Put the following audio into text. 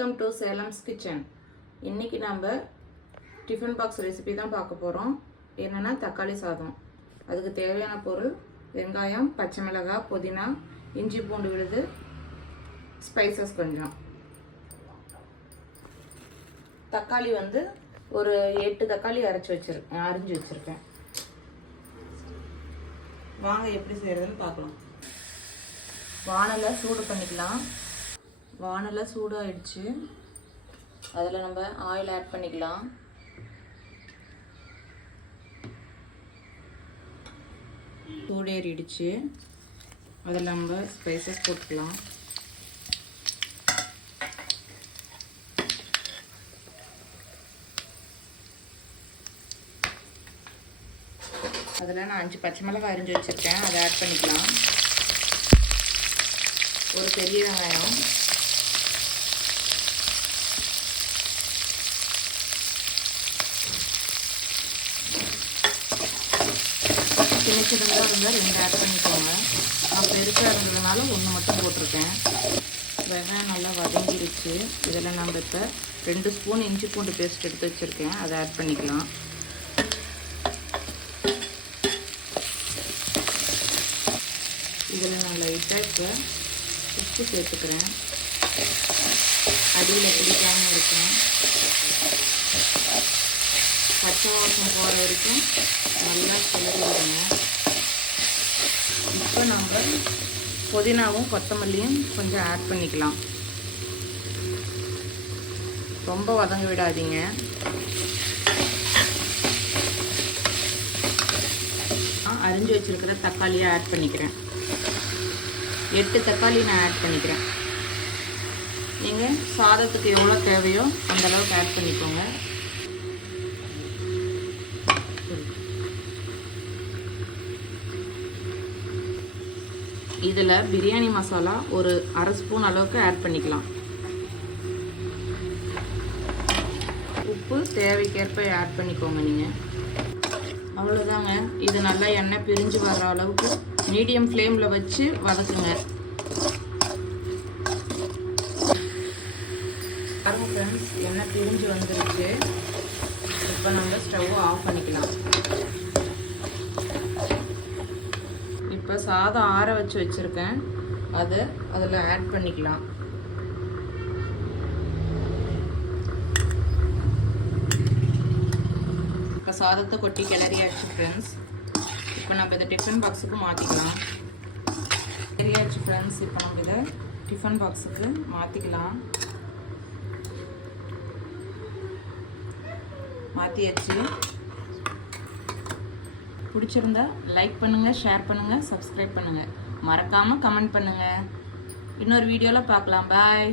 Welcome to சேலம்ஸ் kitchen இன்னைக்கு நம்ம tiffin box recipe தான் பார்க்க போகிறோம் என்னென்னா தக்காளி சாதம். அதுக்கு தேவையான பொருள் வெங்காயம் பச்சை மிளகாய் புதினா இஞ்சி பூண்டு விழுது ஸ்பைசஸ் கொஞ்சம். தக்காளி வந்து ஒரு எட்டு தக்காளி அரைச்சி வச்சிருக்கேன் அரிஞ்சு வச்சுருக்கேன். வாங்க எப்படி செய்கிறதுன்னு பார்க்கலாம். வானலை சூடு பண்ணிக்கலாம். வானெல்லாம் சூடாயிடுச்சு. அதில் நம்ம ஆயில் ஆட் பண்ணிக்கலாம். சூடேறிடுச்சு. அதில் நம்ம ஸ்பைசஸ் போட்டுக்கலாம். அதில் நான் அஞ்சு பச்சை மிளகாய் அரிஞ்சு வச்சுருக்கேன். அதை ஆட் பண்ணிக்கலாம். ஒரு பெரிய வெங்காயம். சின்ன சின்னதாக இருந்தால் ரெண்டு ஆட் பண்ணிக்கோங்க. நான் பெருசாக இருந்ததுனால ஒன்று மட்டும் போட்டிருக்கேன். வெங்காயம் நல்லா வதங்கிருச்சு. இதில் நம்ம இப்போ ரெண்டு ஸ்பூன் இஞ்சி பூண்டு பேஸ்ட் எடுத்து வச்சுருக்கேன். அதை ஆட் பண்ணிக்கலாம். இதில் நான் லைட்டாக இப்போ உப்பு சேர்த்துக்கிறேன். அடியில் பிடிக்காமல் இருக்கும் பச்சை வாசம் போகிற வரைக்கும் நல்லா கிளறி விடுங்க இப்போ நம்ம புதினாவும் கொத்தமல்லியும் கொஞ்சம் ஆட் பண்ணிக்கலாம். ரொம்ப வதங்க விடாதீங்க. அரிஞ்சு வச்சிருக்கிற தக்காளியை ஆட் பண்ணிக்கிறேன். எட்டு தக்காளி நான் ஆட் பண்ணிக்கிறேன். நீங்கள் சாதத்துக்கு எவ்வளோ தேவையோ அந்தளவுக்கு ஆட் பண்ணிக்கோங்க. இதில் பிரியாணி மசாலா ஒரு அரை ஸ்பூன் அளவுக்கு ஆட் பண்ணிக்கலாம். உப்பு தேவைக்கேற்ப ஆட் பண்ணிக்கோங்க நீங்கள் அவ்வளோதாங்க இது நல்லா எண்ணெய் பிரிஞ்சு வர்ற அளவுக்கு மீடியம் ஃப்ளேமில் வச்சு வதக்குங்க. பாருங்க ஃப்ரெண்ட்ஸ் எண்ணெய் பிரிஞ்சு வந்துருச்சு. இப்போ நம்ம ஸ்டவ் ஆஃப் பண்ணிக்கலாம். இப்போ சாதம் ஆற வச்சு வச்சுருக்கேன். அதை அதில் ஆட் பண்ணிக்கலாம். இப்போ சாதத்தை கொட்டி கிளறியாச்சு ஃப்ரெண்ட்ஸ் இப்போ நம்ம இதை டிஃபன் பாக்ஸுக்கு மாற்றிக்கலாம் கிளறியாச்சு ஃப்ரெண்ட்ஸ் இப்போ நம்ம இதை டிஃபன் பாக்ஸுக்கு மாற்றிக்கலாம் மாற்றியாச்சு பிடிச்சிருந்தா லைக் பண்ணுங்கள் ஷேர் பண்ணுங்கள் சப்ஸ்கிரைப் பண்ணுங்கள் மறக்காமல் கமெண்ட் பண்ணுங்கள் இன்னொரு வீடியோவில் பார்க்கலாம். பாய்